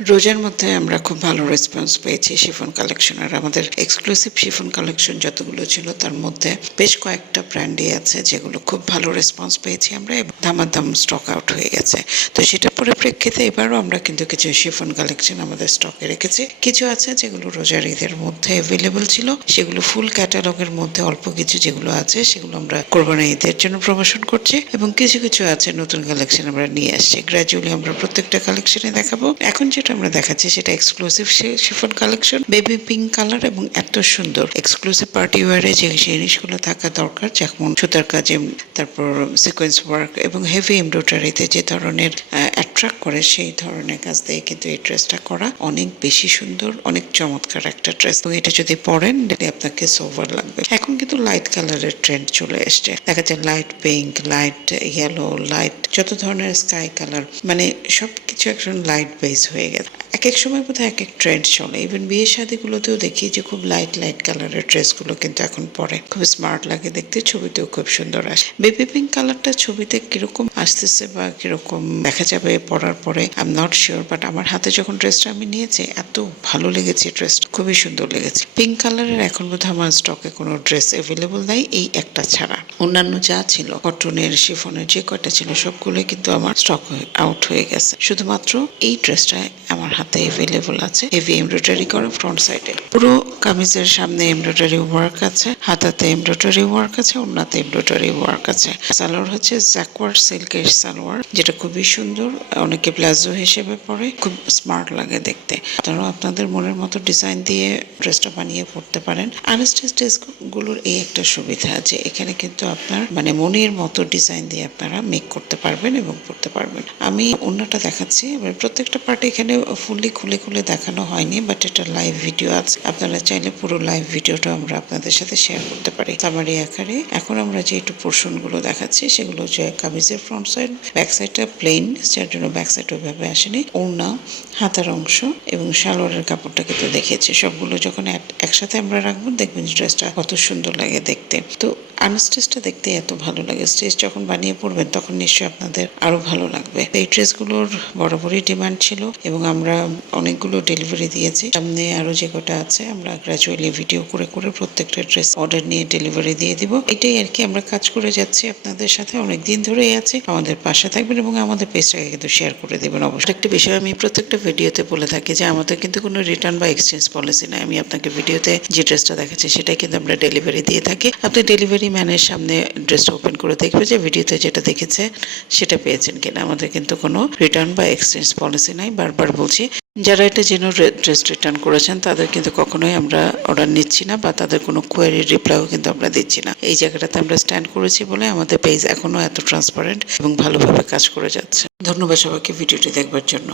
রোজার মধ্যে আমরা খুব ভালো রেসপন্স পেয়েছি শিফন কালেকশনের। আমাদের এক্সক্লুসিভ শিফন কালেকশন যতগুলো ছিল তার মধ্যে বেশ কয়েকটা ব্র্যান্ডই আছে যেগুলো খুব ভালো রেসপন্স পেয়েছি আমরা, এবং দামাদাম স্টক আউট হয়ে গেছে। তো সেটার পরিপ্রেক্ষিতে এবারও আমরা কিন্তু কিছু শিফন কালেকশন আমাদের স্টকে রেখেছি। কিছু আছে যেগুলো রোজার ঈদের মধ্যে অ্যাভেলেবল ছিল, সেগুলো ফুল ক্যাটালগের মধ্যে অল্প কিছু যেগুলো আছে সেগুলো আমরা কোরবানি ঈদের জন্য প্রমোশন করছি, এবং কিছু কিছু আছে নতুন কালেকশন আমরা নিয়ে আসছি। গ্র্যাজুয়ালি আমরা প্রত্যেকটা কালেকশনে দেখাবো। এখন যেটা আমরা দেখাচ্ছি সেটা exclusive chiffon collection, baby pink colour, এবং এত সুন্দর এক্সক্লুসিভ পার্টি ওয়ারে যে জিনিসগুলো থাকা দরকার, যেমন সুতার কাজে, তারপর সিকোয়েন্স ওয়ার্ক এবং হেভি এমব্রয়ডারিতে যে ধরনের অ্যাট্রাক্ট করে সেই ধরনের কাজ দিয়ে কিন্তু এই ড্রেসটা করা। অনেক বেশি সুন্দর, অনেক চমৎকার একটা ড্রেস, এবং এটা যদি পরেন আপনাকে সোভার লাগবে। এখন কিন্তু লাইট কালারের ট্রেন্ড চলে এসছে, দেখা যায় light pink, light yellow, light যত ধরনের স্কাই কালার, মানে সবকিছু এখন লাইট বেস হয়ে গেছে। এক এক সময় বোধহয় এক এক ট্রেন্ড চলে। ইভেন বিয়ে শাদিগুলোতেও দেখি যে খুব লাইট লাইট কালারের ড্রেসগুলো কিন্তু এখন পরে খুব স্মার্ট লাগে দেখতে, ছবিতেও খুব সুন্দর আসে। বেবি পিঙ্ক কালারটা ছবিতে কিরকম আসতেছে বা কিরকম দেখা যাবে পরার পরে I am not sure, but আমার হাতে যখন ড্রেসটা আমি নিয়েছি এত ভালো লেগেছে, ড্রেসটা খুবই সুন্দর লেগেছে। পিঙ্ক কালারের এখন বোধহয় আমার স্টকে কোনো ড্রেস অ্যাভেলেবল নাই, এই একটা ছাড়া। অন্যান্য যা ছিল কটনের, শিফনের যে কয়টা ছিল সবগুলোই কিন্তু আমার স্টক আউট হয়ে গেছে। শুধুমাত্র এই ড্রেসটা আমার হাতে অ্যাভেলেবল আছে। হেভি এমব্রয়ডারি করা ফ্রন্ট সাইডে, পুরো কামিজের সামনে এমব্রয়ডারি ওয়ার্ক আছে, হাতাতে এমব্রয়ডারি ওয়ার্ক আছে, ওড়নাতে এমব্রয়ডারি ওয়ার্ক আছে। সালোয়ার হচ্ছে জ্যাকওয়ার্ড সিল্কের সালোয়ার, যেটা খুবই সুন্দর। অনেকে প্লাজো হিসেবে পরে, খুব স্মার্ট লাগে দেখতে। আপনারাও আপনাদের মনের মতো ডিজাইন দিয়ে ড্রেসটা বানিয়ে পড়তে পারেন। আনস্টিচ ড্রেসগুলোর এই একটা সুবিধা যে এখানে কিন্তু আপনার মানে মনের মতো ডিজাইন দিয়ে আপনারা মেক করতে পারবেন এবং পড়তে পারবেন। আমি অন্যটা দেখাচ্ছি, এবার প্রত্যেকটা পার্টে এখানে ফুললি খুলে খুলে দেখানো হয়নি, বাট এটা লাইভ ভিডিও আছে, আপনারা চাইলে পুরো লাইভ ভিডিওটা আমরা আপনাদের সাথে শেয়ার করতে পারি সামারি আকারে। এখন আমরা যে একটু পোর্শনগুলো দেখাচ্ছি সেগুলো হচ্ছে কামিজের ফ্রন্ট সাইড, ব্যাক সাইডটা প্লেন, যার জন্য ব্যাক সাইড ওইভাবে আসেনি, ওড়না, হাতার অংশ এবং সালোয়ারের কাপড়টা কিন্তু দেখিয়েছি। সবগুলো যখন একসাথে আমরা রাখবো দেখবেন ড্রেসটা কত সুন্দর লাগে দেখতে। তো আনস্টিচটা দেখতে এত ভালো লাগে, স্টিচ যখন বানিয়ে পড়বেন তখন নিশ্চয়ই আপনাদের আরো ভালো লাগবে। এই ড্রেসগুলোর বরাবরই ডিমান্ড ছিল এবং আমরা অনেকগুলো ডেলিভারি দিয়েছি। সামনে আরো যে কটা আছে আমরা গ্র্যাজুয়ালি ভিডিও করে করে প্রত্যেকটা ড্রেস অর্ডার নিয়ে ডেলিভারি দিয়ে দিব। এটাই আর কি, আমরা কাজ করে যাচ্ছি আপনাদের সাথে, অনেক দিন ধরেই আছে। আমাদের পাশে থাকবেন এবং আমাদের পেজটাকে কিন্তু শেয়ার করে দেবেন অবশ্যই। একটা বিষয় আমি প্রত্যেকটা ভিডিওতে বলে থাকি যে আমাদের কিন্তু কোনো রিটার্ন বা এক্সচেঞ্জ পলিসি নাই। আমি আপনাকে ভিডিওতে যে ড্রেসটা দেখাচ্ছি সেটাই কিন্তু আমরা ডেলিভারি দিয়ে থাকি। আপনি ডেলিভারি ম্যানের সামনে ড্রেসটা ওপেন করে দেখবে যে ভিডিওতে যেটা দেখেছে সেটা পেয়েছেন কিনা। আমাদের কিন্তু কোনো রিটার্ন বা এক্সচেঞ্জ পলিসি নাই, বারবার বলছি। যারা এটা জেনে ড্রেস রিটার্ন করেছেন তাদের কিন্তু কখনোই আমরা অর্ডার নিচ্ছি না, বা তাদের কোনো কোয়ারির রিপ্লাইও কিন্তু আমরা দিচ্ছি না। এই জায়গাটাতে আমরা স্ট্যান্ড করেছি বলে আমাদের পেজ এখনো এত ট্রান্সপারেন্ট এবং ভালোভাবে কাজ করে যাচ্ছে। ধন্যবাদ সবাইকে ভিডিওটি দেখবার জন্য।